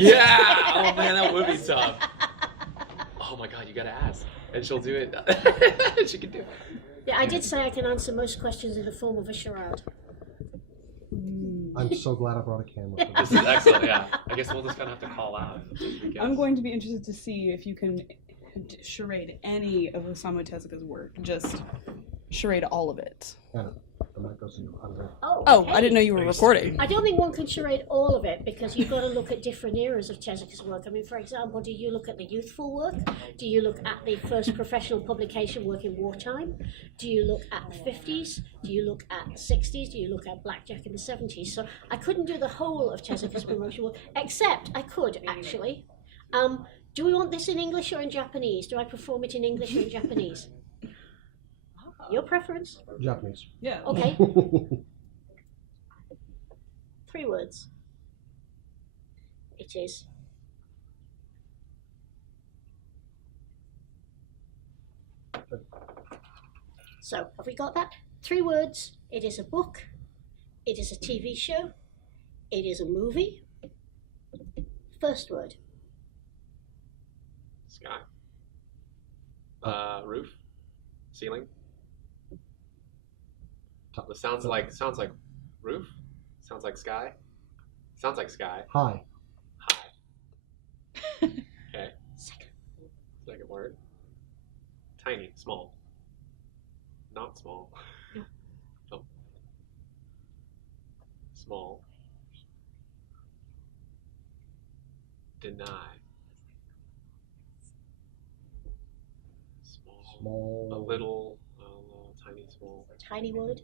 Yeah! Oh man, that would be tough. Oh my god, you gotta ask. And she'll do it. She can do it. Yeah, I did say I can answer most questions in the form of a charade. I'm so glad I brought a camera. This is excellent, yeah. I guess we'll just kind of have to call out. I'm going to be interested to see if you can charade any of Osamu Tezuka's work. Just charade all of it. The mic goes in. Oh, I didn't know you were recording. I don't think one can charade all of it because you've got to look at different eras of Tezuka's work. I mean, for example, do you look at the youthful work? Do you look at the first professional publication work in wartime? Do you look at the 50s? Do you look at the 60s? Do you look at Blackjack in the 70s? So I couldn't do the whole of Tezuka's promotional work, except I could, actually. Do we want this in English or in Japanese? Do I perform it in English or in Japanese? Your preference? Japanese. Yeah. Okay. 3 words. It is. So, have we got that? 3 words. It is a book. It is a TV show. It is a movie. First word. Sky. Roof. Ceiling. Sounds like roof. Sounds like sky. Sounds like sky. Hi. Okay. Second word. Tiny. Small. Not small. No. Oh. Small. Deny. Small. A little, tiny, small. Tiny word.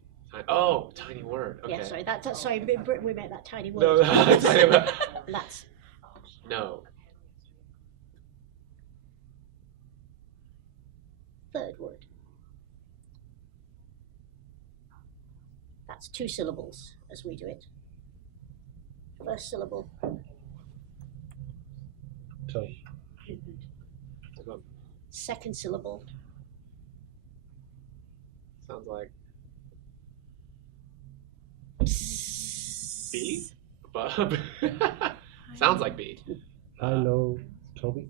Oh, tiny word. Okay. Yeah, sorry. Sorry, in Britain we meant that tiny word. No, tiny word. That's. No. Third word. That's 2 syllables as we do it. First syllable. Toe. Second syllable. Sounds like B? Bub. Sounds like B. I know Toby.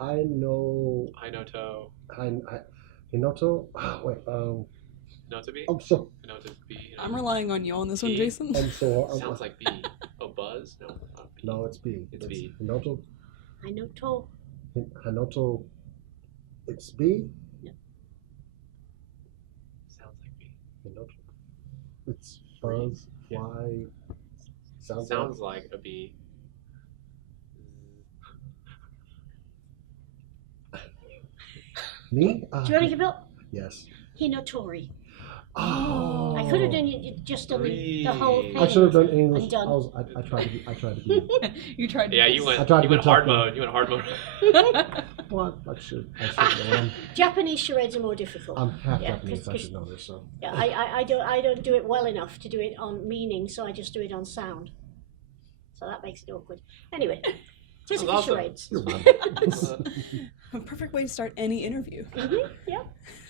I know Hinoto. Hinoto. Wait. Hinotobi? I'm so. Hinotobi. I'm relying on you on this one, B. Jason. I'm so. Sounds like B. Oh, Buzz? No, not B. No, it's B. It's B. Hinoto. I know to. Hinoto. It's B. No. Sounds like B. Hinoto. It's Buzz. Fly. Sounds like a B. Me? Do you want to give up? Yes. Hinotori. Oh. I could have done just done the whole thing. I should have done English. And done. I tried to be. You tried to. Yeah, you went I tried to be hard tough, mode. You went hard mode. What? I should know. Japanese charades are more difficult. I'm half Yeah, Japanese. I 'cause- should know this. So. Yeah, I don't do it well enough to do it on meaning, so I just do it on sound. So that makes it awkward. Anyway, Tezuka awesome. charades. You're right. A perfect way to start any interview. Yeah,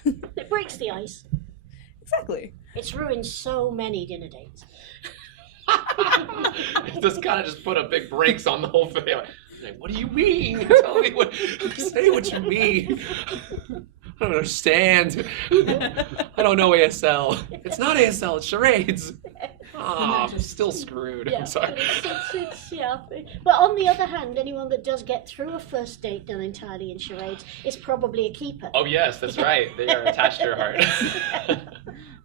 it breaks the ice. Exactly. It's ruined so many dinner dates. Just kind of just put a big brakes on the whole thing. Like, what do you mean? Tell me what. Say what you mean. I don't understand. I don't know ASL. It's not ASL. It's charades. Ah, I'm still screwed. Yeah, I'm sorry. it's yeah. But on the other hand, anyone that does get through a first date done entirely in charades is probably a keeper. Oh yes, that's right. They are attached to your heart.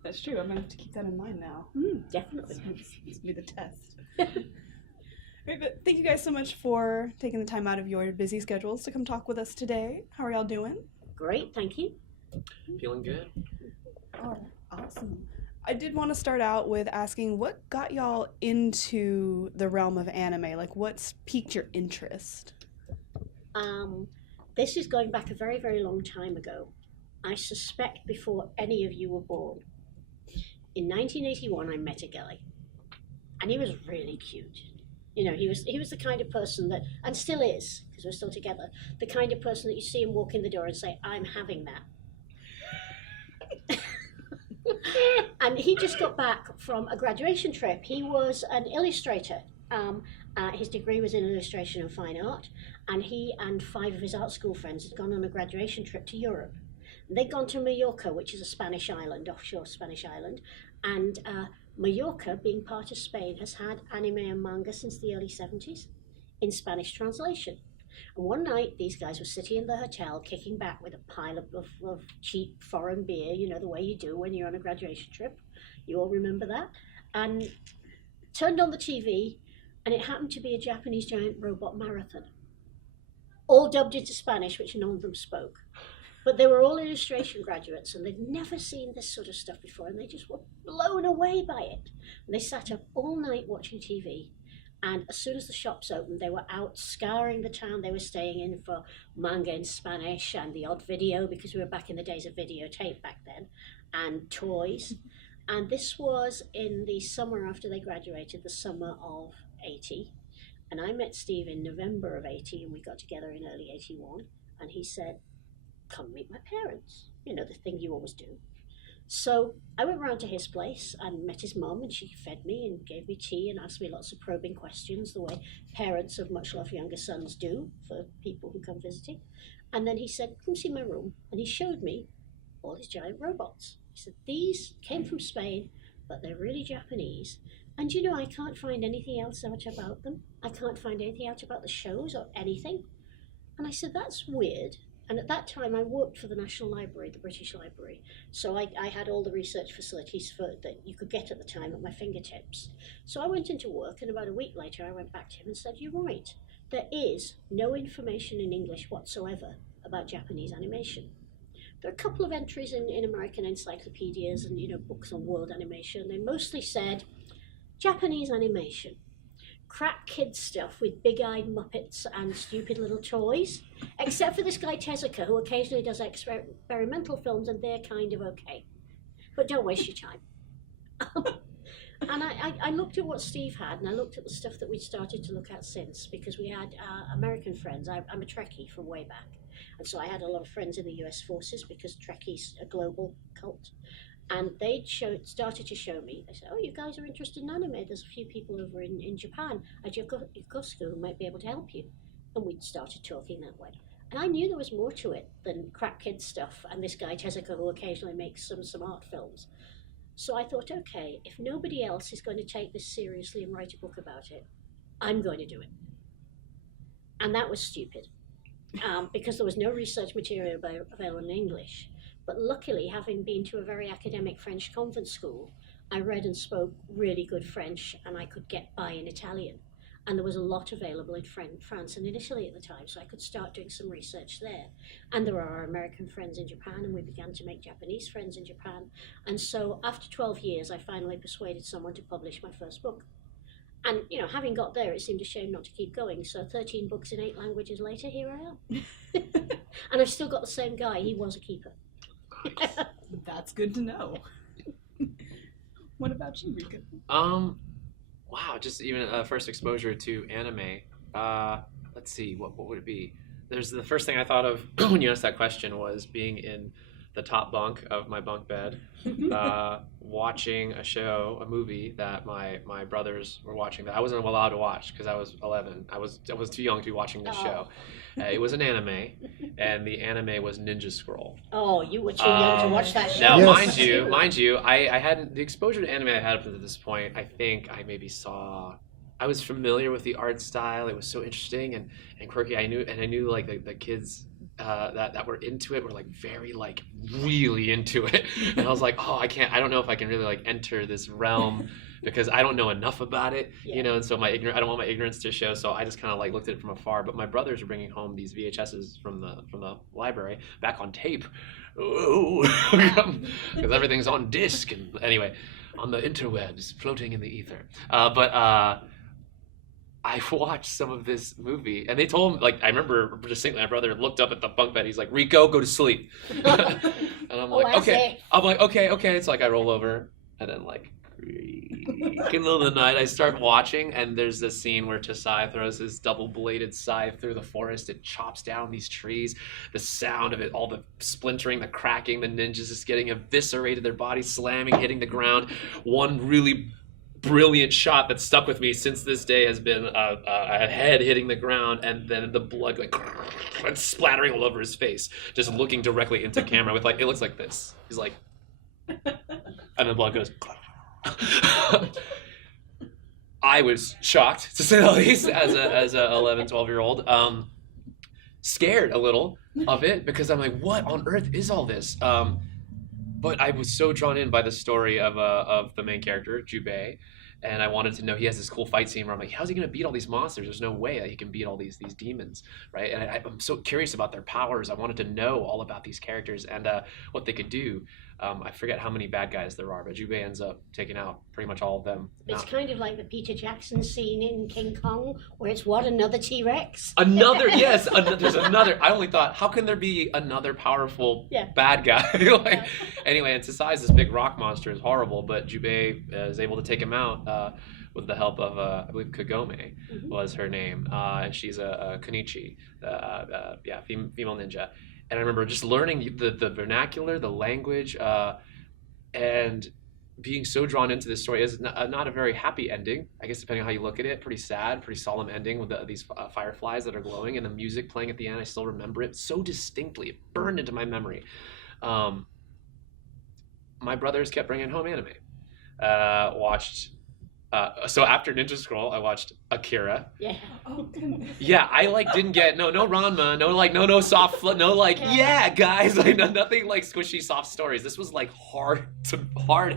That's true. I'm gonna have to keep that in mind now. Definitely. This will be the test. Great, but thank you guys so much for taking the time out of your busy schedules to come talk with us today. How are y'all doing? Great, thank you. Feeling good? Oh, awesome. I did want to start out with asking what got y'all into the realm of anime? Like, what's piqued your interest? This is going back a very, very long time ago. I suspect before any of you were born. In 1981, I met a guy, and he was really cute. You know, he was the kind of person that, and still is, because we're still together, the kind of person that you see him walk in the door and say, "I'm having that." And he just got back from a graduation trip. He was an illustrator. His degree was in illustration and fine art, and he and 5 of his art school friends had gone on a graduation trip to Europe. They'd gone to Mallorca, which is a Spanish island, offshore Spanish island, and Mallorca, being part of Spain, has had anime and manga since the early 70s in Spanish translation. And one night, these guys were sitting in the hotel, kicking back with a pile of cheap foreign beer, you know, the way you do when you're on a graduation trip. You all remember that? And turned on the TV, and it happened to be a Japanese giant robot marathon. All dubbed into Spanish, which none of them spoke. But they were all illustration graduates, and they'd never seen this sort of stuff before, and they just were blown away by it. And they sat up all night watching TV. And as soon as the shops opened, they were out scouring the town they were staying in for manga in Spanish and the odd video, because we were back in the days of videotape back then, and toys. And this was in the summer after they graduated, the summer of 80. And I met Steve in November of 80, and we got together in early 81. And he said, come meet my parents. You know, the thing you always do. So I went round to his place and met his mum, and she fed me and gave me tea and asked me lots of probing questions, the way parents of much loved younger sons do for people who come visiting. And then he said, come see my room. And he showed me all his giant robots. He said, these came from Spain, but they're really Japanese. And you know, I can't find anything else out about them. I can't find anything out about the shows or anything. And I said, that's weird. And at that time, I worked for the National Library, the British Library. So I had all the research facilities that you could get at the time at my fingertips. So I went into work, and about a week later, I went back to him and said, you're right. There is no information in English whatsoever about Japanese animation. There are a couple of entries in American encyclopedias and, you know, books on world animation. They mostly said, Japanese animation. Crap kid stuff with big-eyed Muppets and stupid little toys, except for this guy Tezuka, who occasionally does experimental films, and they're kind of okay. But don't waste your time. And I looked at what Steve had, and I looked at the stuff that we'd started to look at since, because we had American friends. I'm a Trekkie from way back, and so I had a lot of friends in the US forces, because Trekkie's a global cult. And they started to show me, they said, oh, you guys are interested in anime. There's a few people over in Japan at Yokosuka who might be able to help you. And we started talking that way. And I knew there was more to it than crap kid stuff and this guy Tezuka who occasionally makes some art films. So I thought, okay, if nobody else is going to take this seriously and write a book about it, I'm going to do it. And that was stupid, because there was no research material available in English. But luckily, having been to a very academic French convent school, I read and spoke really good French, and I could get by in Italian. And there was a lot available in France and in Italy at the time, so I could start doing some research there. And there are our American friends in Japan, and we began to make Japanese friends in Japan. And so after 12 years, I finally persuaded someone to publish my first book. And, you know, having got there, it seemed a shame not to keep going. So 13 books in 8 languages later, here I am. And I've still got the same guy. He was a keeper. That's good to know. What about you, Rico? Wow, just even first exposure to anime. Let's see, what would it be? There's the first thing I thought of when you asked that question was being in the top bunk of my bunk bed, watching a movie that my brothers were watching that I wasn't allowed to watch because I was 11. I was too young to be watching this show. It was an anime, and the anime was Ninja Scroll. Oh, you were too young to watch that show. Now, Yes. mind you, I hadn't the exposure to anime I had up to this point. I think I maybe saw. I was familiar with the art style. It was so interesting and quirky. I knew like the kids that were into it were like very like really into it, and I was like, oh, I don't know if I can really like enter this realm because I don't know enough about it, you know, and so I don't want my ignorance to show, so I just kind of like looked at it from afar. But my brothers were bringing home these VHSs from the library back on tape, because everything's on disc, and anyway, on the interwebs floating in the ether. I watched some of this movie, and they told me, like, I remember distinctly, my brother looked up at the bunk bed. He's like, "Rico, go to sleep." And I'm like, "Okay." I'm like, "Okay." It's like I roll over, and then like in the middle of the night, I start watching, and there's this scene where Tasai throws his double-bladed scythe through the forest. It chops down these trees. The sound of it, all the splintering, the cracking, the ninjas just getting eviscerated, their bodies slamming, hitting the ground. One really brilliant shot that stuck with me since this day has been a head hitting the ground, and then the blood like and splattering all over his face, just looking directly into camera with like, it looks like this. He's like, and the blood goes. I was shocked, to say the least, as a 11, 12-year-old. Scared a little of it, because I'm like, what on earth is all this? But I was so drawn in by the story of the main character, Jubei, and I wanted to know. He has this cool fight scene where I'm like, how's he going to beat all these monsters? There's no way that he can beat all these demons, right? And I'm so curious about their powers. I wanted to know all about these characters and what they could do. I forget how many bad guys there are, but Jubei ends up taking out pretty much all of them. It's kind of like the Peter Jackson scene in King Kong, where it's what, another T-Rex? Yes, there's another. I only thought, how can there be another powerful bad guy? Anyway, and Tasai is this big rock monster, is horrible, but Jubei is able to take him out with the help of, I believe Kagome was her name, and she's a Konichi, female ninja. And I remember just learning the vernacular, the language, and being so drawn into this story. Is not a very happy ending, I guess, depending on how you look at it. Pretty sad, pretty solemn ending with these fireflies that are glowing, and the music playing at the end. I still remember it so distinctly. It burned into my memory. My brothers kept bringing home anime. Watched. So after Ninja Scroll, I watched Akira. Yeah. Oh goodness. Yeah, I didn't get no Ranma, no soft guys, nothing like squishy soft stories. This was like hard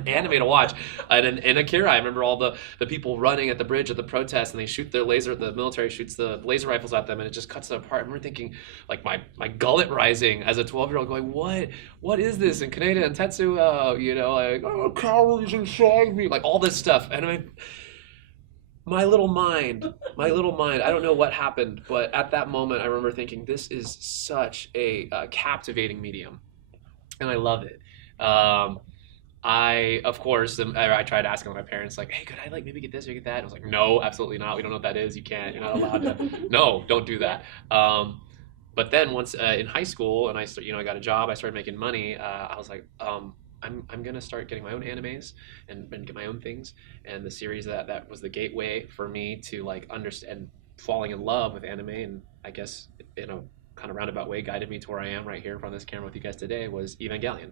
anime to watch. And in Akira, I remember all the people running at the bridge at the protest, and they shoot the military shoots the laser rifles at them, and it just cuts them apart. I remember thinking, like, my gullet rising as a 12-year-old, going, what is this? And Kaneda and Tetsuo, cowards inside me, like all this stuff, and my little mind, I don't know what happened, but at that moment I remember thinking, this is such a captivating medium, and I love it. I tried asking my parents, like, hey, could I like maybe get this or get that? And I was like, no, absolutely not. We don't know what that is. You can't. You're not allowed to. No, don't do that. But then once in high school, and I got a job, I started making money. I was like, I'm gonna start getting my own animes and get my own things. And the series that was the gateway for me to like understand falling in love with anime, and I guess in a kind of roundabout way guided me to where I am right here in front of this camera with you guys today, was Evangelion,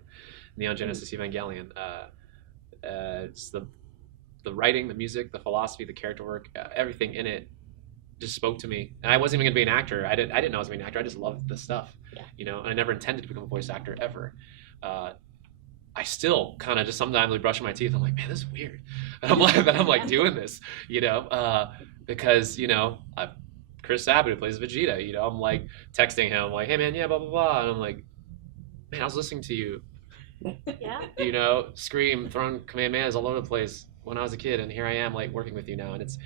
Neon Genesis Evangelion. It's the writing, the music, the philosophy, the character work, everything in it just spoke to me. And I wasn't even gonna be an actor. I didn't know I was gonna be an actor. I just loved the stuff, and I never intended to become a voice actor ever. I still kind of just sometimes like brushing my teeth. I'm like, man, this is weird. And I'm like doing this, because Chris Sabat, who plays Vegeta, I'm like texting him like, hey man, yeah, blah blah blah, and I'm like, man, I was listening to you, scream, throwing Kamehamehas all over the place when I was a kid, and here I am like working with you now, and it's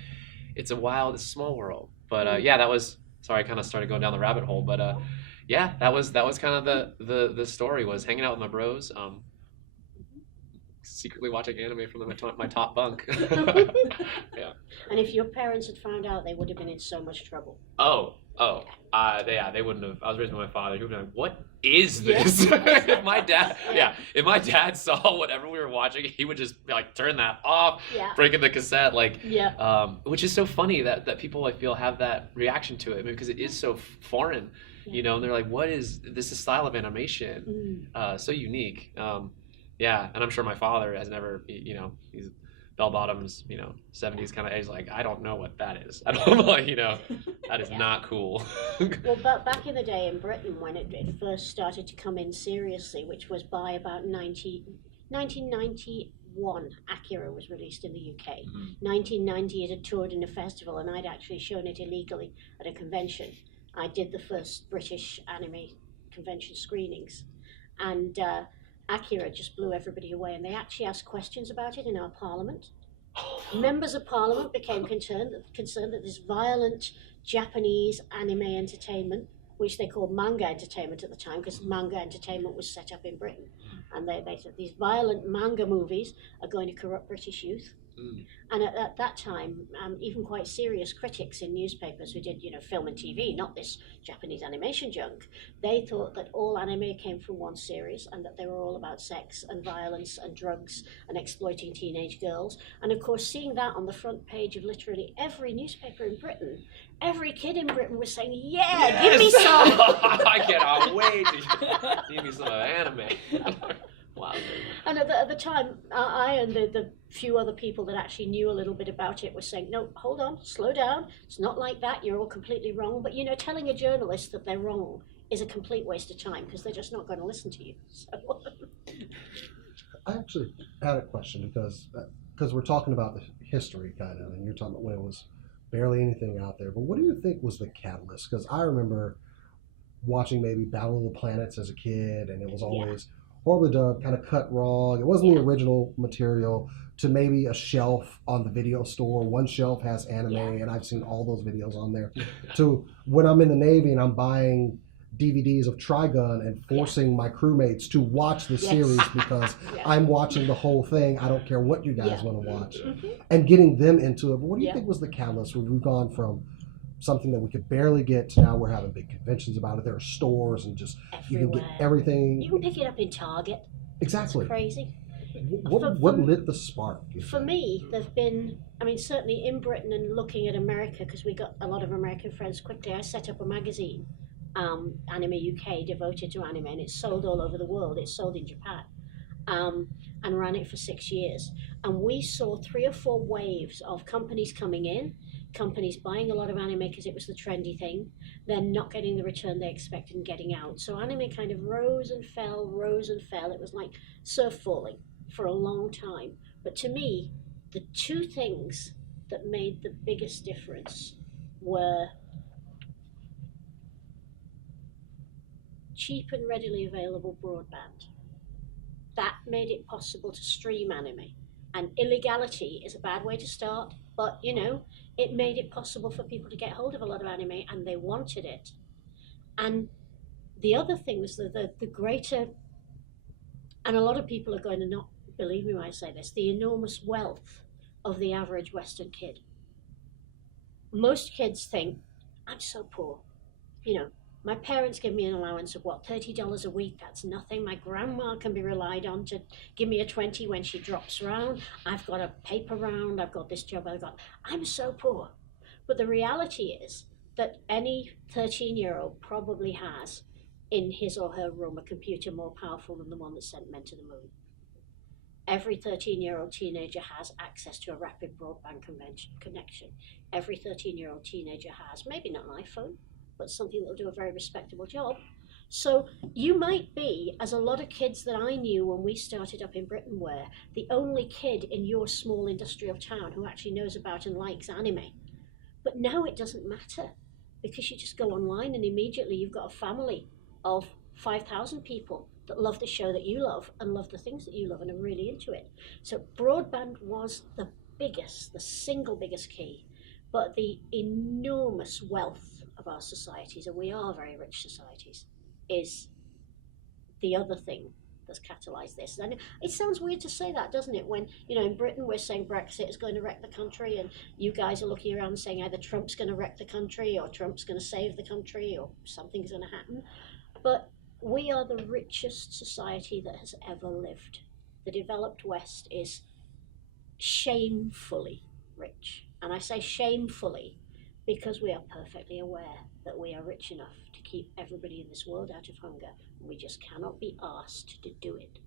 a small world. But that was, sorry, I kind of started going down the rabbit hole, but that was kind of the story, was hanging out with my bros. Secretly watching anime from my top bunk. Yeah. And if your parents had found out, they would have been in so much trouble. They wouldn't have. I was raised by my father. He would have been like, "What is this?" If my dad saw whatever we were watching, he would just like turn that off, breaking the cassette, which is so funny that people, I feel, have that reaction to it, because it is so foreign, and they're like, "What is this? Is style of animation so unique?" And I'm sure my father has never, he's bell bottoms, 70s kind of age, like, I don't know what that is. I don't know, that is not cool. Well, but back in the day in Britain, when it first started to come in seriously, which was by about 1991, Akira was released in the UK. 1990, it had toured in a festival, and I'd actually shown it illegally at a convention. I did the first British anime convention screenings, and Akira just blew everybody away, and they actually asked questions about it in our parliament. Members of parliament became concerned that this violent Japanese anime entertainment which they called manga entertainment at the time, because manga entertainment was set up in Britain. And they said these violent manga movies are going to corrupt British youth. Mm. And at that time, even quite serious critics in newspapers who did, film and TV, not this Japanese animation junk, they thought that all anime came from one series and that they were all about sex and violence and drugs and exploiting teenage girls. And of course, seeing that on the front page of literally every newspaper in Britain, every kid in Britain was saying, yeah, give me some. I cannot wait to give me some anime. Wow. And at the time, I and the few other people that actually knew a little bit about it were saying, no, hold on, slow down. It's not like that. You're all completely wrong. But, telling a journalist that they're wrong is a complete waste of time because they're just not going to listen to you. So. I actually had a question because we're talking about the history kind of, and you're talking about when it was barely anything out there. But what do you think was the catalyst? Because I remember watching maybe Battle of the Planets as a kid, and it was always horribly dubbed, kind of cut wrong. It wasn't the original material. To maybe a shelf on the video store. One shelf has anime, and I've seen all those videos on there. To when I'm in the Navy and I'm buying DVDs of Trigun and forcing my crewmates to watch the series because I'm watching the whole thing. I don't care what you guys want to watch. And getting them into it. But what do you think was the catalyst when we've gone from something that we could barely get to now we're having big conventions about it? There are stores and just you can get everything. You can pick it up in Target. Exactly. It's crazy. What lit the spark? For me, there've been, certainly in Britain and looking at America, because we got a lot of American friends quickly, I set up a magazine, Anime UK, devoted to anime, and it's sold all over the world. It's sold in Japan, and ran it for 6 years. And we saw 3 or 4 waves of companies coming in, companies buying a lot of anime because it was the trendy thing, then not getting the return they expected and getting out. So anime kind of rose and fell, rose and fell. It was like surf falling for a long time. But to me, the 2 things that made the biggest difference were cheap and readily available broadband. That made it possible to stream anime. And illegality is a bad way to start, but it made it possible for people to get hold of a lot of anime, and they wanted it. And the other thing was the greater, and a lot of people are going to not believe me when I say this, the enormous wealth of the average Western kid. Most kids think, I'm so poor. My parents give me an allowance of $30 a week. That's nothing. My grandma can be relied on to give me a 20 when she drops around. I've got a paper round. I've got this job. I'm so poor. But the reality is that any 13-year-old probably has in his or her room a computer more powerful than the one that sent men to the moon. Every 13-year-old teenager has access to a rapid broadband connection. Every 13-year-old teenager has, maybe not an iPhone, but something that will do a very respectable job. So you might be, as a lot of kids that I knew when we started up in Britain were, the only kid in your small industrial town who actually knows about and likes anime. But now it doesn't matter, because you just go online and immediately you've got a family of 5,000 people that love the show that you love and love the things that you love and are really into it. So broadband was the single biggest key, but the enormous wealth of our societies, and we are very rich societies, is the other thing that's catalyzed this. And it sounds weird to say that, doesn't it? When, in Britain we're saying Brexit is going to wreck the country, and you guys are looking around and saying either Trump's going to wreck the country or Trump's going to save the country or something's going to happen. But we are the richest society that has ever lived. The developed West is shamefully rich. And I say shamefully because we are perfectly aware that we are rich enough to keep everybody in this world out of hunger, and we just cannot be asked to do it.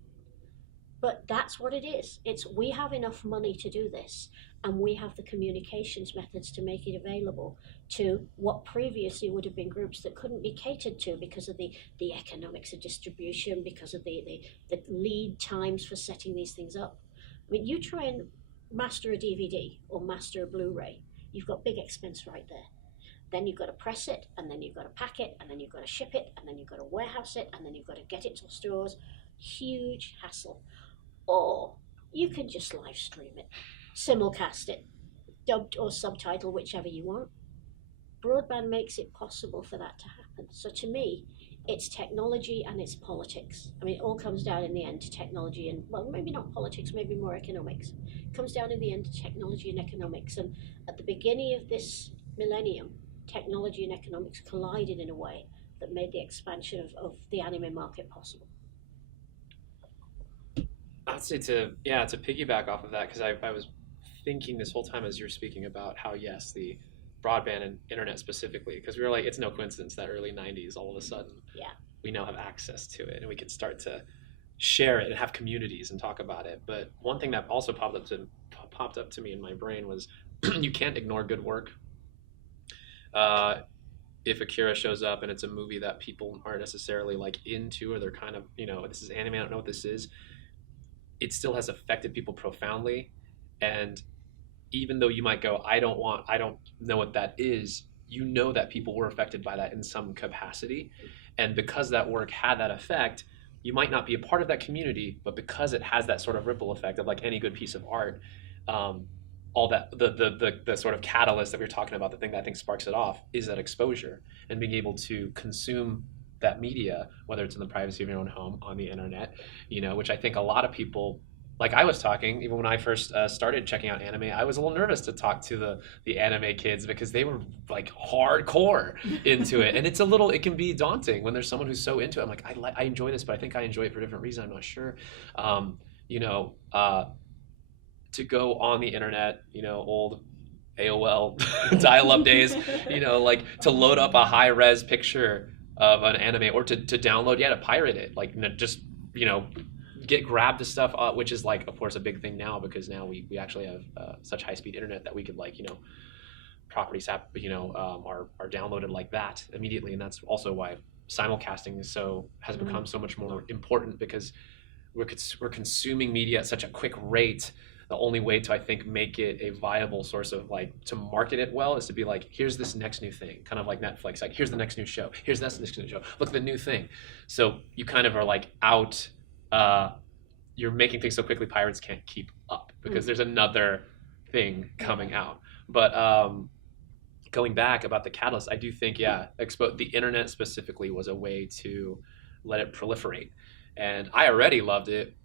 But that's what it is. We have enough money to do this, and we have the communications methods to make it available to what previously would have been groups that couldn't be catered to because of the economics of distribution, because of the lead times for setting these things up. You try and master a DVD or master a Blu-ray, you've got big expense right there. Then you've got to press it, and then you've got to pack it, and then you've got to ship it, and then you've got to warehouse it, and then you've got to get it to stores. Huge hassle. Or you can just live stream it, simulcast it, dubbed or subtitle, whichever you want. Broadband makes it possible for that to happen. So to me, it's technology and it's politics. I mean, it all comes down in the end to technology and, well, maybe not politics, maybe more economics. It comes down in the end to technology and economics. And at the beginning of this millennium, technology and economics collided in a way that made the expansion of the anime market possible. I'd say to piggyback off of that, because I was thinking this whole time as you're speaking about how, yes, the broadband and internet specifically, because we were like, it's no coincidence that early 90s, all of a sudden, we now have access to it and we can start to share it and have communities and talk about it. But one thing that also popped up to me in my brain was you can't ignore good work. If Akira shows up and it's a movie that people aren't necessarily like into, or they're kind of, this is anime, I don't know what this is, it still has affected people profoundly. And even though you might go, I don't know what that is, that people were affected by that in some capacity. And because that work had that effect, you might not be a part of that community, but because it has that sort of ripple effect of like any good piece of art, all that, the sort of catalyst that we were talking about, the thing that I think sparks it off is that exposure and being able to consume that media, whether it's in the privacy of your own home, on the internet, which I think a lot of people, like I was talking, even when I first started checking out anime, I was a little nervous to talk to the anime kids because they were like hardcore into it. And it can be daunting when there's someone who's so into it. I'm like, I enjoy this, but I think I enjoy it for a different reason. I'm not sure. To go on the internet, old AOL dial-up days, like to load up a high-res picture of an anime or to download, to pirate it, like just, grab the stuff, which is like, of course, a big thing now because now we actually have such high-speed internet that we could properties are downloaded like that immediately, and that's also why simulcasting has become so much more important because we're consuming media at such a quick rate. The only way to, I think, make it a viable source of to market it well is to be like, here's this next new thing, kind of like Netflix, like here's the next new show, here's this next new show, look at the new thing. So you kind of are out, you're making things so quickly pirates can't keep up because there's another thing coming out. But going back about the catalyst, I do think, the internet specifically was a way to let it proliferate. And I already loved it.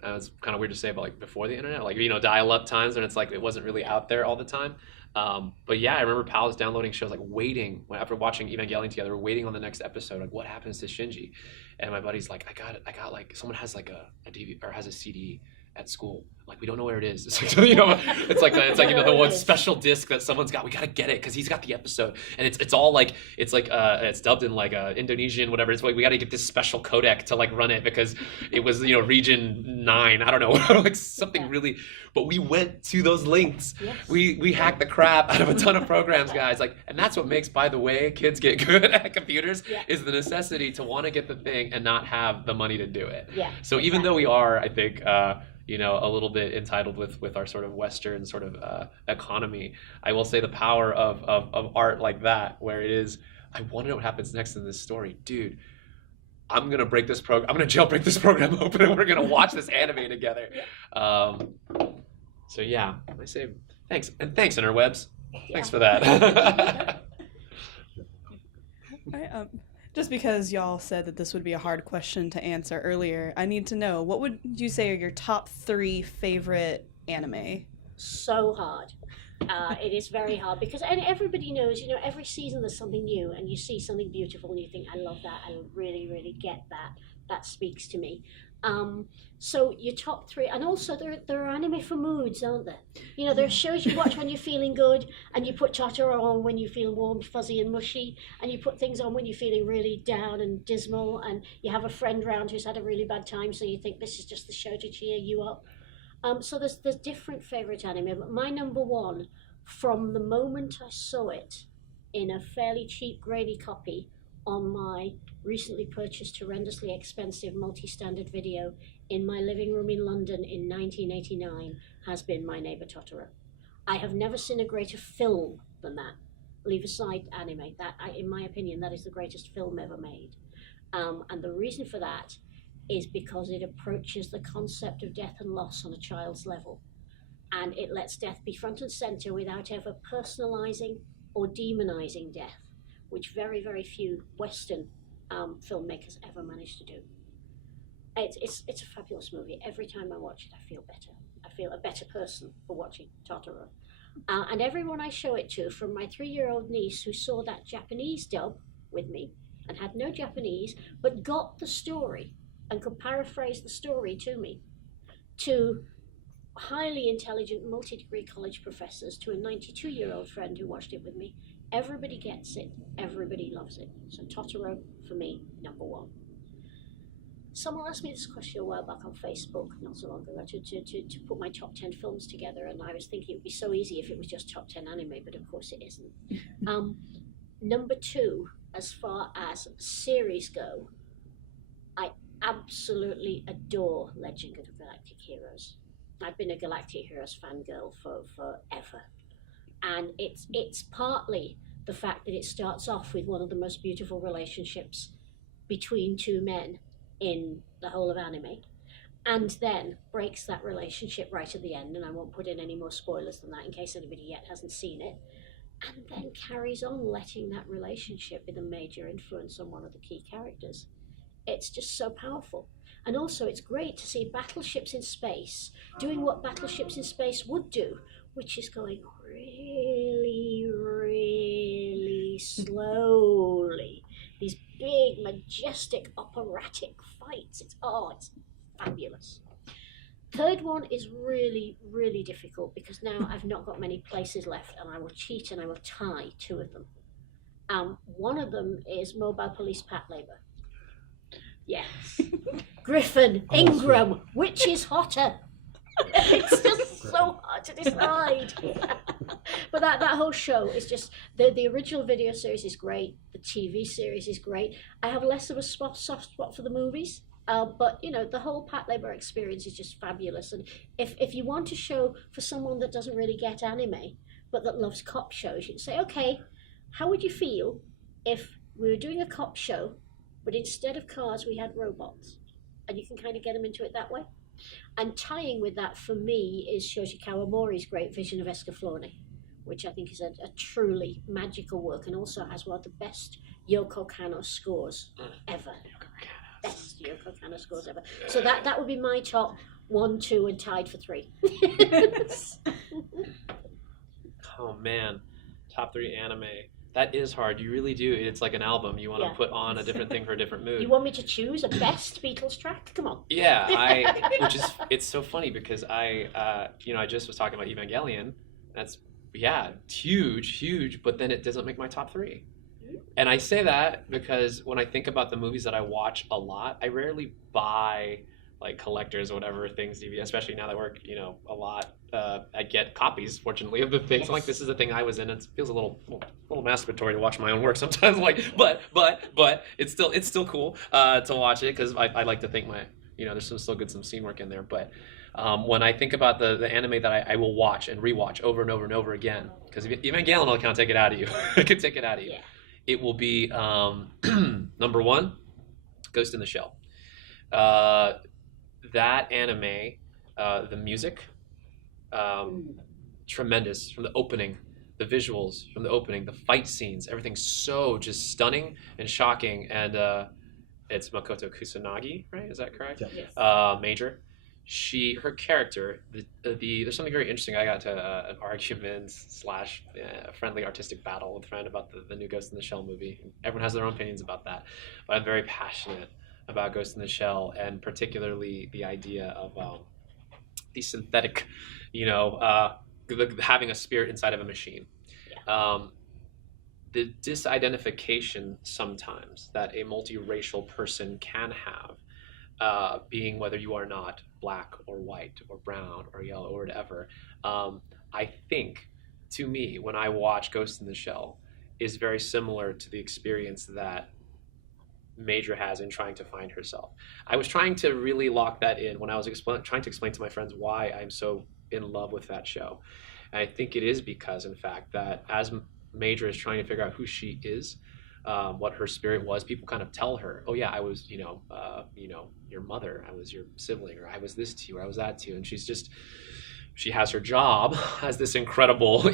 It's kind of weird to say about before the internet, dial-up times when it's it wasn't really out there all the time. But I remember pals downloading shows, waiting after watching Evangelion together, waiting on the next episode, what happens to Shinji? And my buddy's like, I got someone has a DVD or has a CD at school. We don't know where it is. It's the one special disc that someone's got. We gotta get it because he's got the episode, and it's all it's dubbed in Indonesian, whatever. It's we gotta get this special codec to run it because it was region 9. I don't know, something really. But we went to those links. Yes. We hacked the crap out of a ton of programs, guys. And that's what makes, by the way, kids get good at computers is the necessity to want to get the thing and not have the money to do it. Yeah. So even though we are, I think, a little bit entitled with our sort of Western sort of economy, I will say the power of art like that, where it is, I want to know what happens next in this story, dude. I'm gonna jailbreak this program open, and we're gonna watch this anime together. So I say thanks, and thanks interwebs. Thanks for that. All right, just because y'all said that this would be a hard question to answer earlier, I need to know, what would you say are your top 3 favorite anime? So hard. It is very hard because, and everybody knows, every season there's something new and you see something beautiful and you think, I love that, I really, really get that. That speaks to me. So your top 3, and also there are anime for moods, aren't there? There are shows you watch when you're feeling good, and you put Totoro on when you feel warm, fuzzy, and mushy, and you put things on when you're feeling really down and dismal, and you have a friend round who's had a really bad time, so you think this is just the show to cheer you up. So there's different favorite anime, but my number one, from the moment I saw it in a fairly cheap grainy copy on my recently purchased horrendously expensive multi-standard video in my living room in London in 1989, has been My Neighbor Totoro. I have never seen a greater film than that. Leave aside anime. In my opinion, that is the greatest film ever made. And the reason for that is because it approaches the concept of death and loss on a child's level. And it lets death be front and center without ever personalizing or demonizing death, which very, very few Western filmmakers ever managed to do. It's a fabulous movie. Every time I watch it, I feel better. I feel a better person for watching Totoro. And everyone I show it to, from my 3-year-old niece who saw that Japanese dub with me and had no Japanese, but got the story and could paraphrase the story to me, to highly intelligent multi-degree college professors, to a 92-year-old friend who watched it with me. Everybody gets it. Everybody loves it. So Totoro, for me, number one. Someone asked me this question a while back on Facebook, not so long ago, to put my top 10 films together, and I was thinking it would be so easy if it was just top 10 anime, but of course it isn't. Number 2, as far as series go, I absolutely adore Legend of the Galactic Heroes. I've been a Galactic Heroes fangirl for forever. And it's partly the fact that it starts off with one of the most beautiful relationships between two men in the whole of anime, and then breaks that relationship right at the end, and I won't put in any more spoilers than that in case anybody yet hasn't seen it, and then carries on letting that relationship be the major influence on one of the key characters. It's just so powerful. And also it's great to see battleships in space doing what battleships in space would do, which is going really, really slowly. These big, majestic, operatic fights. It's fabulous. Third one is really, really difficult because now I've not got many places left, and I will cheat and I will tie 2 of them. One of them is Mobile Police Pat Labor. Yes. Griffin, Ingram, which is hotter? It's just so hard to decide. But that whole show is just, the original video series is great, the TV series is great. I have less of a soft spot for the movies, but you know, the whole Pat Labor experience is just fabulous. And if you want a show for someone that doesn't really get anime, but that loves cop shows, you can say, okay, how would you feel if we were doing a cop show, but instead of cars, we had robots? And you can kind of get them into it that way. And tying with that for me is Shoji Kawamori's great Vision of Escaflowne, which I think is a truly magical work, and also has one of the best Yoko Kanno scores ever. Best Yoko Kanno scores ever. So that would be my top 1, 2, and tied for 3. Oh man, top 3 anime. That is hard. You really do. It's like an album. You want to put on a different thing for a different mood. You want me to choose a best Beatles track? Come on. Yeah, it's so funny because I just was talking about Evangelion. That's, huge, but then it doesn't make my top 3. And I say that because when I think about the movies that I watch a lot, I rarely buy like collectors or whatever things, especially now that I work, a lot. I get copies, fortunately, of the things. Yes. Like, this is the thing I was in. It feels a little masturbatory to watch my own work sometimes. Like, but it's still cool to watch it because I like to think there's some scene work in there. But when I think about the anime that I will watch and rewatch over and over and over again, because Evangelion will kind of take it out of you. It can take it out of you. Yeah. It will be number 1, Ghost in the Shell. That anime, the music, tremendous from the opening, the visuals from the opening, the fight scenes, everything's so just stunning and shocking. And it's Makoto Kusanagi, right? Is that correct? Yeah. Yes. Major. Her character, there's something very interesting. I got to an argument / friendly artistic battle with a friend about the new Ghost in the Shell movie. Everyone has their own opinions about that, but I'm very passionate about Ghost in the Shell, and particularly the idea of the synthetic, having a spirit inside of a machine. Yeah. The disidentification sometimes that a multiracial person can have, being whether you are not black or white or brown or yellow or whatever, I think, to me, when I watch Ghost in the Shell, is very similar to the experience that Major has in trying to find herself. I was trying to really lock that in when I was trying to explain to my friends why I'm so in love with that show. And I think it is because, in fact, that as Major is trying to figure out who she is, what her spirit was, people kind of tell her, oh yeah, I was, your mother, I was your sibling, or I was this to you, or I was that to you. And she's just she has her job as this incredible,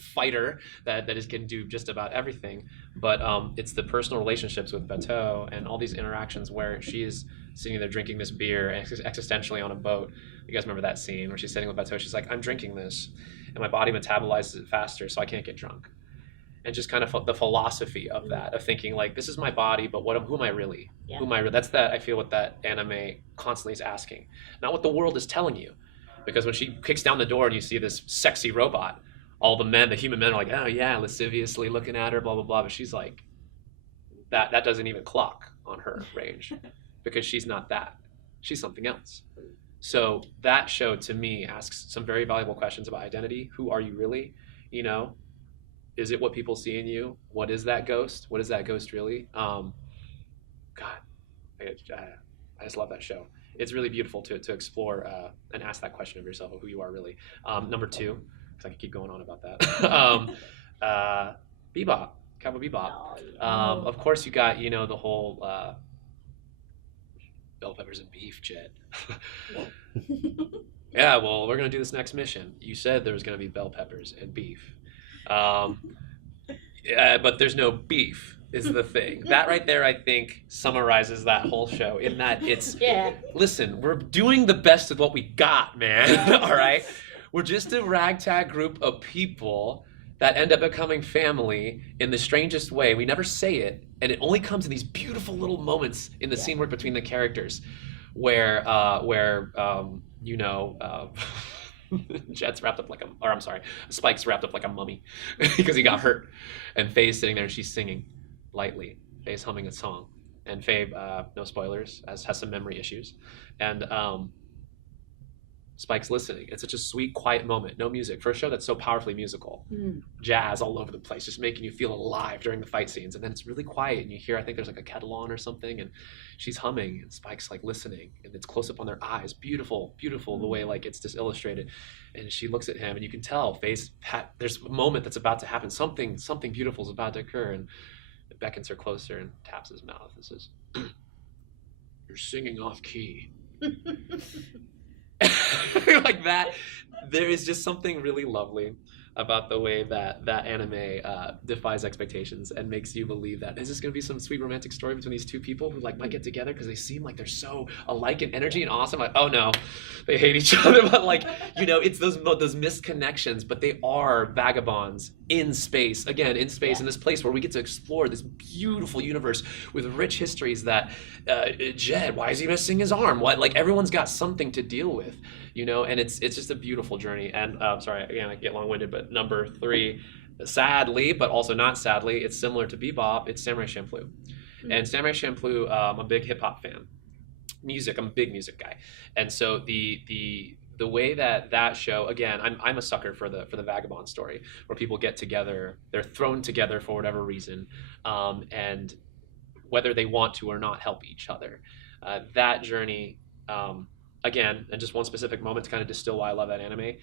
fighter can do just about everything. But it's the personal relationships with Bateau and all these interactions where she is sitting there drinking this beer existentially on a boat. You guys remember that scene where she's sitting with Bateau? She's like, I'm drinking this, and my body metabolizes it faster, so I can't get drunk. And just kind of the philosophy of that, of thinking like, this is my body, but who am I really? Yeah. Who am I really? That's I feel what that anime constantly is asking. Not what the world is telling you. Because when she kicks down the door and you see this sexy robot, all the human men are like, oh yeah, lasciviously looking at her, blah, blah, blah. But she's like, that doesn't even clock on her range because she's not that. She's something else. So that show to me asks some very valuable questions about identity. Who are you really? Is it what people see in you? What is that ghost? What is that ghost really? God, I just love that show. It's really beautiful to explore and ask that question of yourself of who you are really. Number 2, because I could keep going on about that. Bebop, Cowboy Bebop. Of course, you got the whole bell peppers and beef, Jed. Yeah, well, we're gonna do this next mission. You said there was gonna be bell peppers and beef, yeah, but there's no beef. Is the thing. That right there, I think, summarizes that whole show in that it's, listen, we're doing the best of what we got, man, all right? We're just a ragtag group of people that end up becoming family in the strangest way. We never say it, and it only comes in these beautiful little moments in the scene work between the characters where Jet's wrapped up Spike's wrapped up like a mummy because he got hurt, and Faye's sitting there and she's singing lightly. Faye's humming a song, and Faye, no spoilers, has some memory issues, and Spike's listening. It's such a sweet, quiet moment. No music for a show that's so powerfully musical. Jazz all over the place, just making you feel alive during the fight scenes. And then it's really quiet, and you hear, I think there's like a kettle on or something, and she's humming, and Spike's like listening, and it's close up on their eyes. Beautiful, beautiful the way like it's just illustrated. And she looks at him, and you can tell there's a moment that's about to happen. Something beautiful is about to occur, and it beckons her closer and taps his mouth and says, "You're singing off key." Like that, there is just something really lovely about the way that anime defies expectations and makes you believe that is this going to be some sweet romantic story between these two people who like might get together because they seem like they're so alike in energy and awesome. Like, oh no, they hate each other, but like it's those missed connections. But they are vagabonds in space, again in space, in this place where we get to explore this beautiful universe with rich histories. That Jed, why is he missing his arm? What, like everyone's got something to deal with. And it's just a beautiful journey. And sorry, again, I get long-winded, but number 3, sadly, but also not sadly, it's similar to Bebop. It's Samurai Champloo. And Samurai Champloo, I'm a big hip-hop fan. Music, I'm a big music guy. And so the way that show, again, I'm a sucker for the vagabond story, where people get together, they're thrown together for whatever reason, and whether they want to or not help each other. That journey, again, and just one specific moment to kind of distill why I love that anime.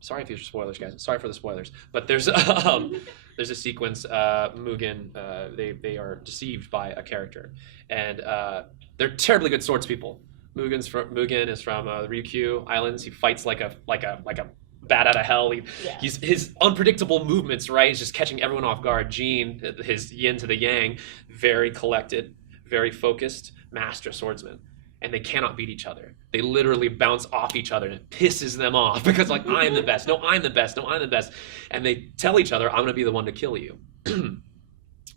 Sorry if these are spoilers, guys. Sorry for the spoilers. But there's a sequence. Mugen, they are deceived by a character, and they're terribly good swords people. Mugen is from the Ryukyu Islands. He fights like a bat out of hell. He's his unpredictable movements, right? He's just catching everyone off guard. Gene, his yin to the yang, very collected, very focused, master swordsman. And they cannot beat each other. They literally bounce off each other, and it pisses them off because like, I'm the best. No, I'm the best. No, I'm the best. And they tell each other, I'm going to be the one to kill you. There's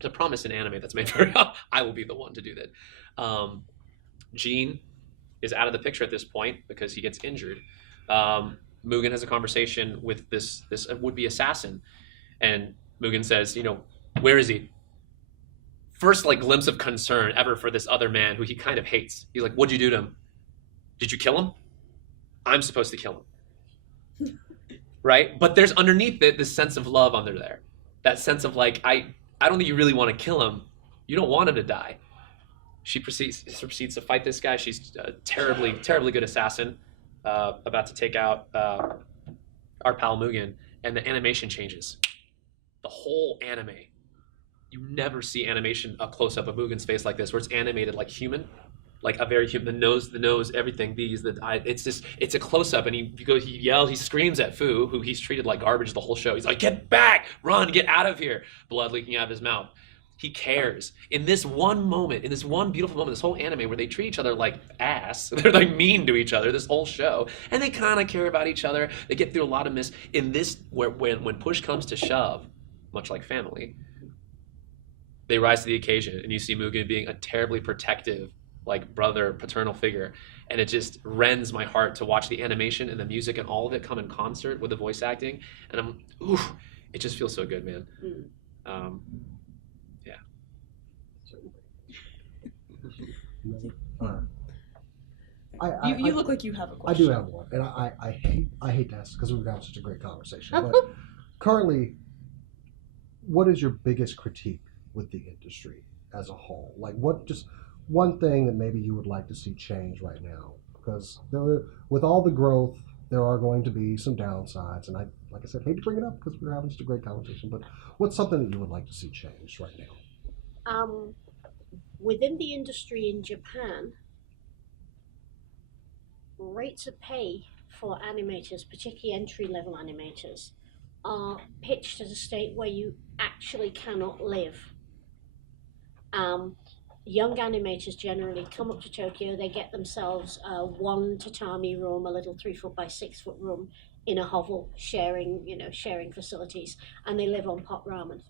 a promise in anime that's made very I will be the one to do that. Gene is out of the picture at this point because he gets injured. Mugen has a conversation with this would-be assassin, and Mugen says, where is he? First like glimpse of concern ever for this other man who he kind of hates. He's like, what'd you do to him? Did you kill him? I'm supposed to kill him. Right? But there's underneath it this sense of love under there. That sense of like, I don't think you really want to kill him. You don't want him to die. She proceeds to fight this guy. She's a terribly, terribly good assassin, about to take out our pal Mugen, and the animation changes. The whole anime. You never see animation up close up of Mugen's face like this, where it's animated like human, like a very human. The nose, everything. These, the eye. It's a close up, and he yells, he screams at Fu, who he's treated like garbage the whole show. He's like, "Get back, run, get out of here!" Blood leaking out of his mouth. He cares in this one moment, in this one beautiful moment, this whole anime where they treat each other like ass. They're like mean to each other. This whole show, and they kind of care about each other. They get through a lot of in this where when push comes to shove, much like family, they rise to the occasion, and you see Mugen being a terribly protective, like brother, paternal figure, and it just rends my heart to watch the animation and the music and all of it come in concert with the voice acting, and it just feels so good, man. Yeah. You look like you have a I question. do have one, and I hate to ask because we've got such a great conversation. But currently, what is your biggest critique with the industry as a whole? Like, what just one thing that maybe you would like to see change right now? Because with all the growth, there are going to be some downsides, and like I said, hate to bring it up because we're having such a great conversation. But what's something that you would like to see changed right now? Within the industry in Japan, rates of pay for animators, particularly entry-level animators, are pitched at a state where you actually cannot live. Young animators generally come up to Tokyo, they get themselves one tatami room, a little 3 foot by 6 foot room in a hovel, sharing facilities, and they live on pot ramen,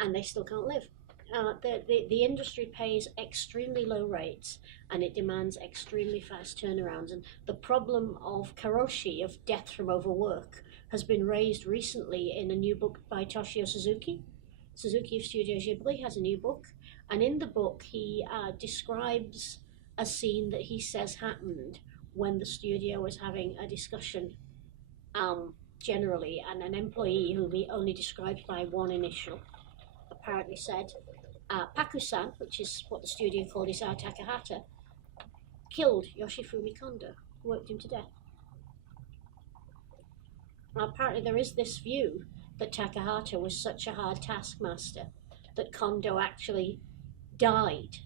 and they still can't live. The industry pays extremely low rates, and it demands extremely fast turnarounds. And the problem of karoshi, of death from overwork, has been raised recently in a new book by Toshio Suzuki. Suzuki of Studio Ghibli has a new book, and in the book he describes a scene that he says happened when the studio was having a discussion generally, and an employee who he only described by one initial apparently said, Paku-san, which is what the studio called Isao Takahata, killed Yoshifumi Kondo, worked him to death. Now, apparently there is this view that Takahata was such a hard taskmaster that Kondo actually died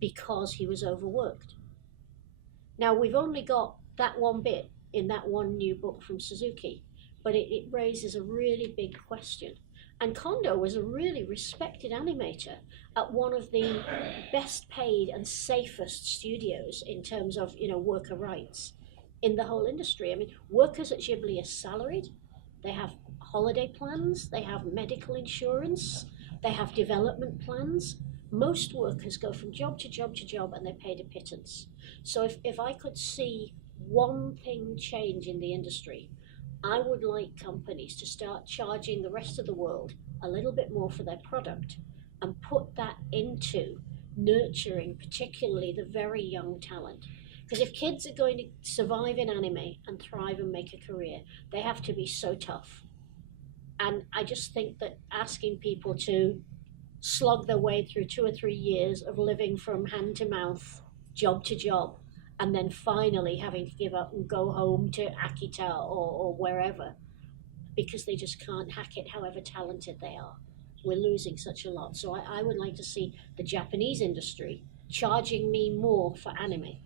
because he was overworked. Now, we've only got that one bit in that one new book from Suzuki, but it raises a really big question. And Kondo was a really respected animator at one of the best paid and safest studios in terms of, worker rights in the whole industry. I mean, workers at Ghibli are salaried, they have holiday plans, they have medical insurance, they have development plans. Most workers go from job to job to job, and they're paid a pittance. So if I could see one thing change in the industry, I would like companies to start charging the rest of the world a little bit more for their product and put that into nurturing particularly the very young talent. Because if kids are going to survive in anime and thrive and make a career, they have to be so tough. And I just think that asking people to slog their way through 2 or 3 years of living from hand to mouth, job to job, and then finally having to give up and go home to Akita or wherever because they just can't hack it however talented they are. We're losing such a lot. So I would like to see the Japanese industry charging me more for anime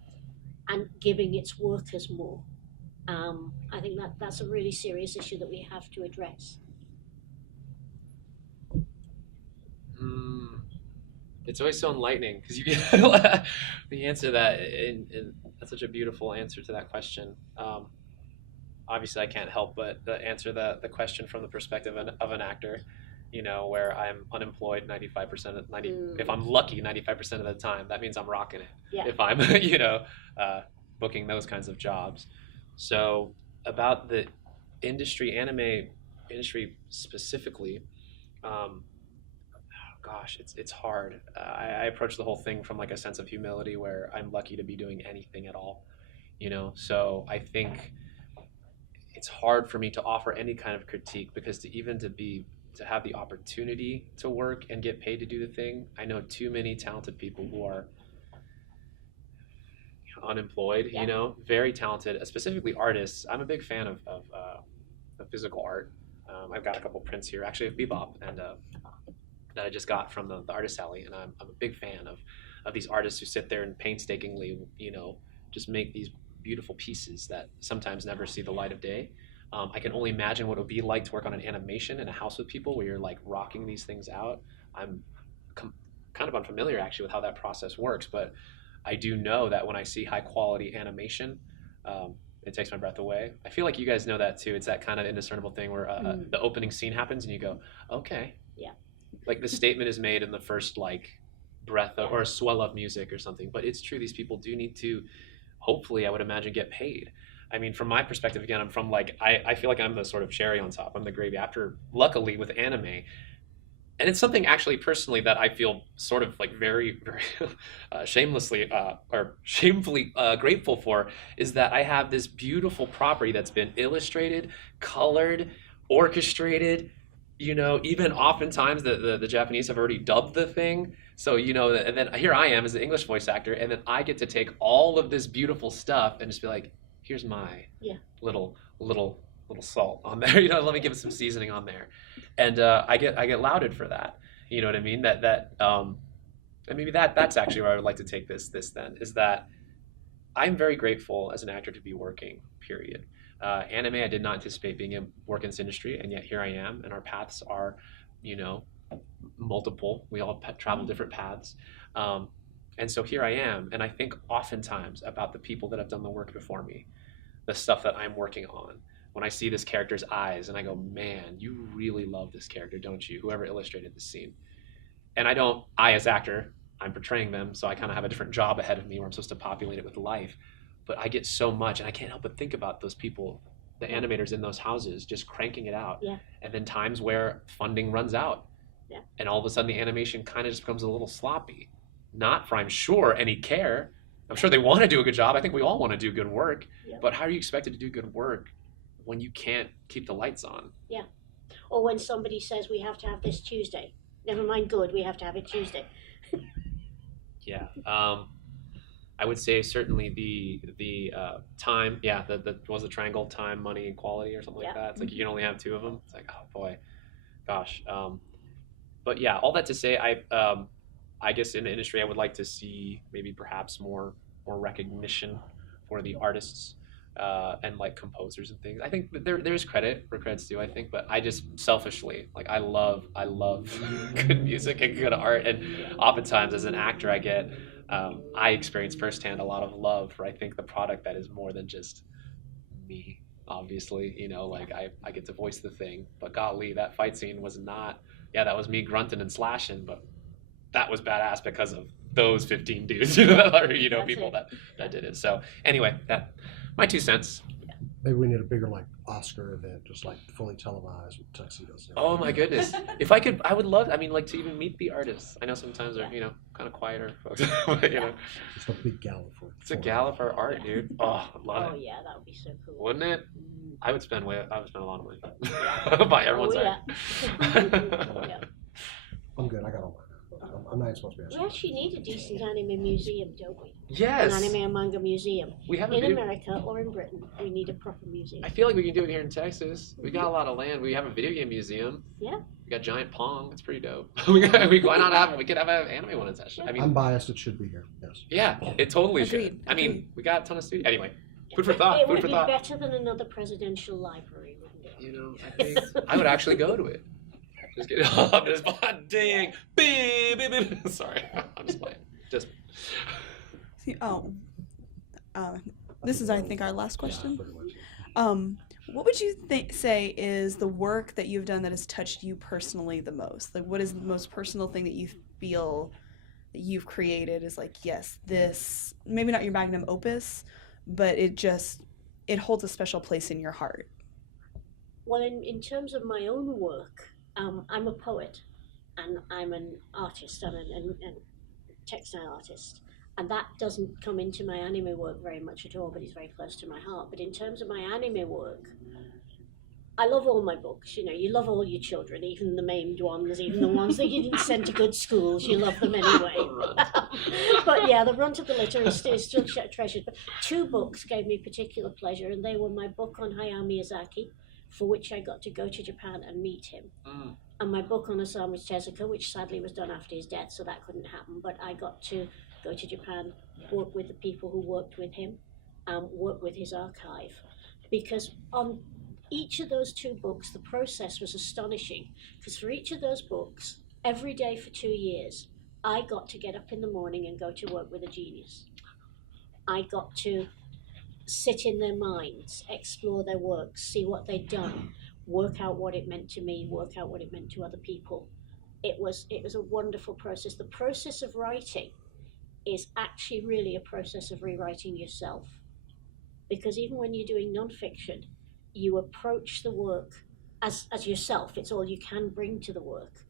and giving its workers more. I think that's a really serious issue that we have to address. It's always so enlightening because you get the answer to that, and that's such a beautiful answer to that question. Obviously, I can't help but answer the question from the perspective of an actor, where I'm unemployed 95% of if I'm lucky 95% of the time, that means I'm rocking it. Yeah. If I'm booking those kinds of jobs. So about the anime industry specifically. Gosh, it's hard. I approach the whole thing from like a sense of humility where I'm lucky to be doing anything at all, So I think it's hard for me to offer any kind of critique because to have the opportunity to work and get paid to do the thing, I know too many talented people who are unemployed, very talented, specifically artists. I'm a big fan of physical art. I've got a couple prints here, actually of Bebop, and that I just got from the artist alley, and I'm a big fan of these artists who sit there and painstakingly, you know, just make these beautiful pieces that sometimes never see the light of day. I can only imagine what it would be like to work on an animation in a house with people where you're like rocking these things out. I'm kind of unfamiliar actually with how that process works, but I do know that when I see high quality animation, it takes my breath away. I feel like you guys know that too. It's that kind of indiscernible thing where the opening scene happens and you go, okay. Yeah. Like the statement is made in the first like breath of, or a swell of music or something. But it's true, these people do need to, hopefully, I would imagine, get paid. I mean, from my perspective, again, I'm from like, I feel like I'm the sort of cherry on top. I'm the gravy after, luckily, with anime. And it's something actually personally that I feel sort of like very, very shamelessly or shamefully grateful for, is that I have this beautiful property that's been illustrated, colored, orchestrated, you know, even oftentimes the Japanese have already dubbed the thing. So, you know, and then here I am as an English voice actor, and then I get to take all of this beautiful stuff and just be like, here's my little salt on there. You know, let me give it some seasoning on there. And I get lauded for that. You know what I mean? And maybe that's actually where I would like to take this then, is that I'm very grateful as an actor to be working, period. Anime, I did not anticipate being in work in this industry, and yet here I am, and our paths are, you know, multiple. We all travel different paths. And so here I am, and I think oftentimes about the people that have done the work before me, the stuff that I'm working on. When I see this character's eyes and I go, man, you really love this character, don't you? Whoever illustrated this scene. And I as actor, I'm portraying them, so I kind of have a different job ahead of me where I'm supposed to populate it with life. But I get so much, and I can't help but think about those people, the animators in those houses, just cranking it out. Yeah. And then times where funding runs out. Yeah. And all of a sudden the animation kind of just becomes a little sloppy. Not for, I'm sure, any care. I'm sure they want to do a good job. I think we all want to do good work. Yeah. But how are you expected to do good work when you can't keep the lights on? Yeah. Or when somebody says we have to have this Tuesday. Never mind good, we have to have it Tuesday. Yeah. I would say certainly the time, the was the triangle, time, money, and quality or something like that. It's like you can only have two of them. It's like, oh boy, gosh. But yeah, all that to say, I guess in the industry I would like to see maybe perhaps more recognition for the artists and like composers and things. I think that there's credit where credit's due, I think, but I just selfishly, like I love good music and good art, and oftentimes as an actor I experience firsthand a lot of love for, I think, the product that is more than just me, obviously, you know, like I get to voice the thing, but golly, that fight scene was not, that was me grunting and slashing, but that was badass because of those 15 dudes, you know, people that did it. So anyway, that my 2 cents. Maybe we need a bigger like Oscar event, just like fully televised with tuxedos. And Oh my goodness! If I could, I would love. I mean, like to even meet the artists. I know sometimes they're kind of quieter folks, but just a big gala for. It's a gala for art, dude. Oh, I love it. Oh yeah, that would be so cool. Wouldn't it? I would spend a lot of money. Buy everyone's art. Yeah. I'm good. I got all mine. I'm not supposed to be We actually need a decent anime museum, don't we? Yes. An anime and manga museum. We have in America or in Britain. We need a proper museum. I feel like we can do it here in Texas. We got a lot of land. We have a video game museum. Yeah. We got giant Pong. It's pretty dope. We could have an anime one in session. I mean, I'm biased. It should be here. Yes. Yeah, it totally Agreed. should. I mean, we got a ton of studios. Anyway, food for thought. It Food would for be thought. better than another presidential library, wouldn't it? You know, I think I would actually go to it. Just kidding. I'm just ding. Beep, beep, beep. Sorry, I'm just playing. Just. See, this is, I think, our last question. Pretty much. What would you say is the work that you've done that has touched you personally the most? Like, what is the most personal thing that you feel that you've created is like, yes, this, maybe not your magnum opus, but it holds a special place in your heart? Well, in terms of my own work, I'm a poet, and I'm an artist, I'm a textile artist, and that doesn't come into my anime work very much at all, but it's very close to my heart. But in terms of my anime work, I love all my books. You know, you love all your children, even the maimed ones, even the ones that you didn't send to good schools, you love them anyway. But yeah, the runt of the litter is still treasured. But 2 books gave me particular pleasure, and they were my book on Hayao Miyazaki, for which I got to go to Japan and meet him. And my book on Osamu Tezuka, which sadly was done after his death, so that couldn't happen, but I got to go to Japan, work with the people who worked with him, work with his archive. Because on each of those 2 books, the process was astonishing. Because for each of those books, every day for 2 years, I got to get up in the morning and go to work with a genius. I got to sit in their minds, explore their works, see what they'd done, work out what it meant to me, work out what it meant to other people. It was a wonderful process. The process of writing is actually really a process of rewriting yourself. Because even when you're doing nonfiction, you approach the work as yourself. It's all you can bring to the work.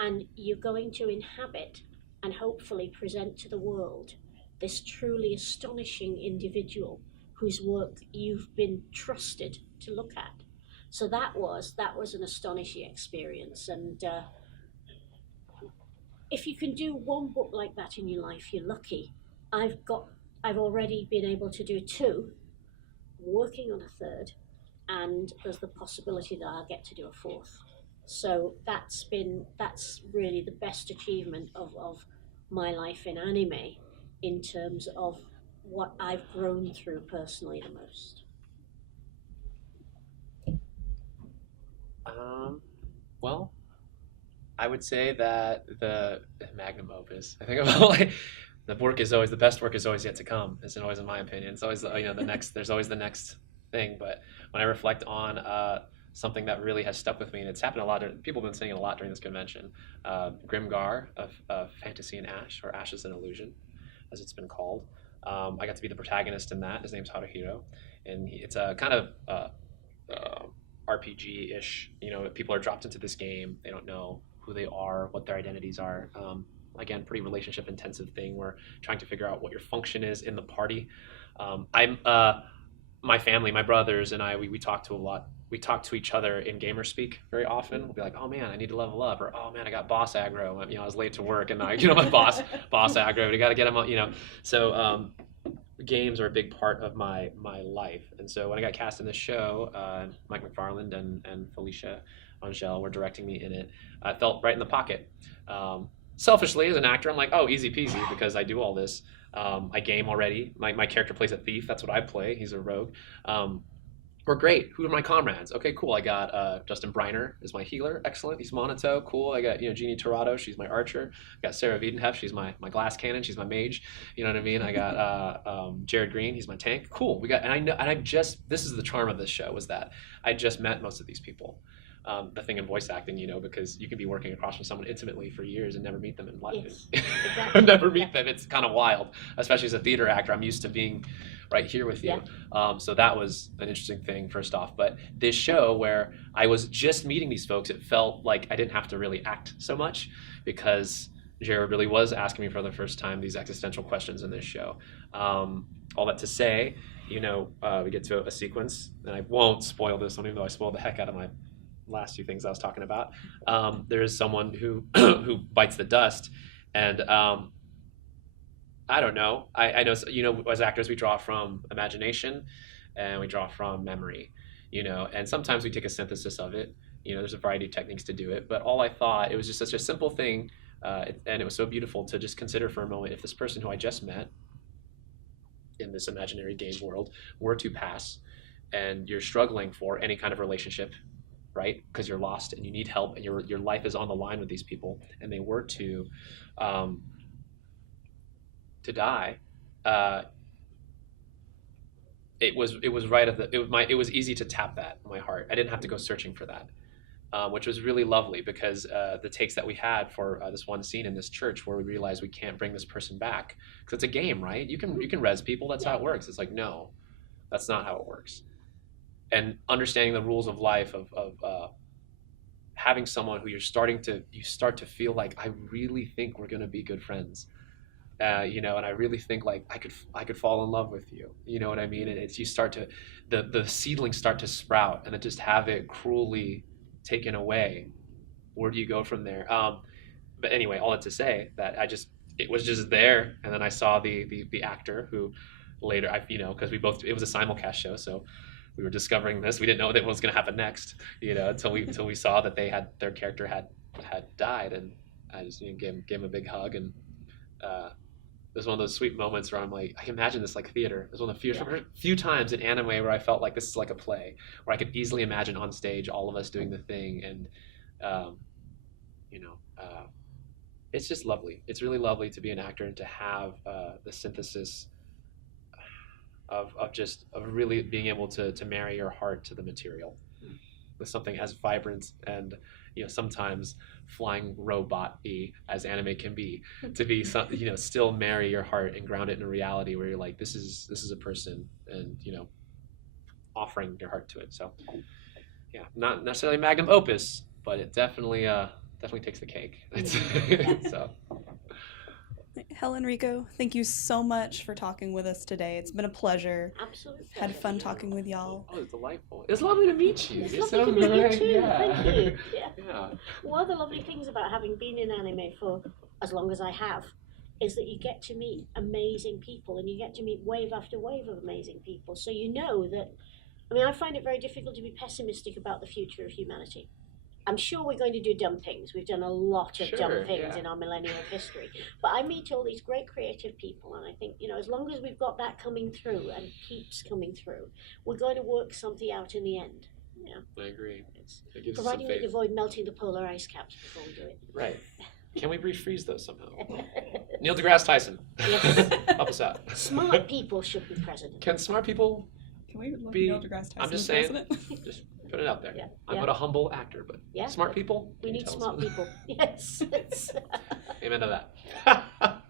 And you're going to inhabit and hopefully present to the world this truly astonishing individual whose work you've been trusted to look at. So that was an astonishing experience. And if you can do one book like that in your life, you're lucky. I've already been able to do 2, working on a 3rd, and there's the possibility that I'll get to do a 4th. So that's really the best achievement of my life in anime, in terms of what I've grown through personally the most. Well, I would say that the magnum opus. I think about like the best work is always yet to come. It's always, in my opinion. It's always the next. There's always the next thing. But when I reflect on something that really has stuck with me, and it's happened a lot. People have been saying it a lot during this convention. Grimgar of Fantasy and Ash, or Ash is an Illusion, as it's been called. I got to be the protagonist in that. His name's Haruhiro, and it's a kind of RPG-ish. People are dropped into this game. They don't know who they are, what their identities are. Again, pretty relationship-intensive thing. We're trying to figure out what your function is in the party. My family, my brothers, and I, we talk to a lot. We talk to each other in gamer speak very often. We'll be like, "Oh man, I need to level up," or "Oh man, I got boss aggro. I was late to work, and my boss aggro. We got to get him. So games are a big part of my life, and so when I got cast in this show, Mike McFarland and Felicia Angel were directing me in it. I felt right in the pocket. Selfishly, as an actor, I'm like, oh, easy peasy, because I do all this. I game already. My character plays a thief. That's what I play. He's a rogue. We're great. Who are my comrades? Okay, cool. I got Justin Briner is my healer. Excellent. He's Monato. Cool. I got Jeannie Torado. She's my archer. I got Sarah Wiedenheft. She's my glass cannon. She's my mage. You know what I mean? I got Jared Green. He's my tank. Cool. This is the charm of this show, was that I just met most of these people. The thing in voice acting, because you can be working across from someone intimately for years and never meet them in life. Yes, exactly. Never meet them. It's kind of wild, especially as a theater actor. I'm used to being right here with you. Yeah. So that was an interesting thing, first off. But this show, where I was just meeting these folks, it felt like I didn't have to really act so much, because Jared really was asking me for the first time these existential questions in this show. All that to say, we get to a sequence, and I won't spoil this one, even though I spoiled the heck out of my last 2 things I was talking about. There is someone who who bites the dust, and I don't know. I know, as actors, we draw from imagination and we draw from memory, and sometimes we take a synthesis of it. There's a variety of techniques to do it, but all I thought, it was just such a simple thing, and it was so beautiful to just consider for a moment, if this person who I just met in this imaginary game world were to pass, and you're struggling for any kind of relationship, right? Because you're lost and you need help, and your life is on the line with these people, and they were to die. It was right at it was easy to tap that in my heart. I didn't have to go searching for that, which was really lovely, because the takes that we had for this one scene in this church, where we realized we can't bring this person back because it's a game, right? You can res people. That's how it works. It's like, no, that's not how it works. And understanding the rules of life, of having someone who you start to feel like, I really think we're gonna be good friends, and I really think like I could fall in love with you. You know what I mean? And it's, you start to, the seedlings start to sprout, and then just have it cruelly taken away. Where do you go from there? But anyway, all that to say that it was just there, and then I saw the actor who later because it was a simulcast show, so we were discovering this. We didn't know what was going to happen next, until we saw that their character had died, and I just gave him a big hug, and was one of those sweet moments where I'm like, I imagine this like theater. It was one of the few times in anime where I felt like this is like a play, where I could easily imagine on stage all of us doing the thing, and you know, it's just lovely. It's really lovely to be an actor and to have the synthesis of really being able to marry your heart to the material with something as vibrant and, you know, sometimes flying robot-y as anime can be, to be some, you know, still marry your heart and ground it in a reality where you're like, this is a person, and, you know, offering your heart to it. So yeah, not necessarily magnum opus, but it definitely takes the cake. So Helen, Rico, thank you so much for talking with us today. It's been a pleasure. Absolutely. Had fun talking with y'all. oh, it's delightful. It's lovely to meet you. It's You're lovely so to meet you great. too. Yeah. Thank you. Yeah. Yeah. One of the lovely things about having been in anime for as long as I have is that you get to meet amazing people, and you get to meet wave after wave of amazing people. So you know that, I mean, I find it very difficult to be pessimistic about the future of humanity. I'm sure we're going to do dumb things. We've done a lot of dumb Sure, things yeah. in our millennium of history. But I meet all these great creative people, and I think, you know, as long as we've got that coming through and keeps coming through, we're going to work something out in the end. Yeah. I agree. It's, It gives us some providing we faith. avoid melting the polar ice caps before we do it. Right. Can we refreeze those somehow? Neil deGrasse Tyson, Yes. help us out. Smart people should be president. Can smart people Can we look Be- Neil deGrasse Tyson I'm just as saying. president? Just put it out there? Yeah, I'm yeah. but a humble actor, but Yeah. smart people. We can you need tell us smart something? people. Yes. Amen to that.